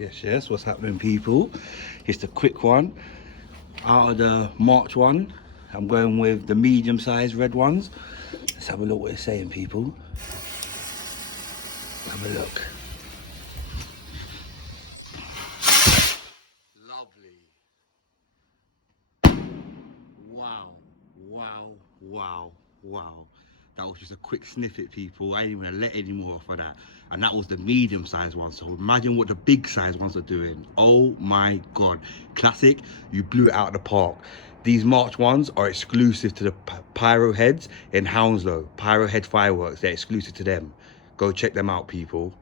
Yes, what's happening, people? It's the quick one. Out of the March one, I'm going with the medium-sized red ones. Let's have a look what it's saying, people. Have a look. Lovely. Wow. That was just a quick snippet, people. I didn't even let any more off of that. And that was the medium-sized one. So imagine what the big-sized ones are doing. Oh my God. Classic, you blew it out of the park. These March ones are exclusive to the Pyro Heads in Hounslow. Pyro Head Fireworks, they're exclusive to them. Go check them out, people.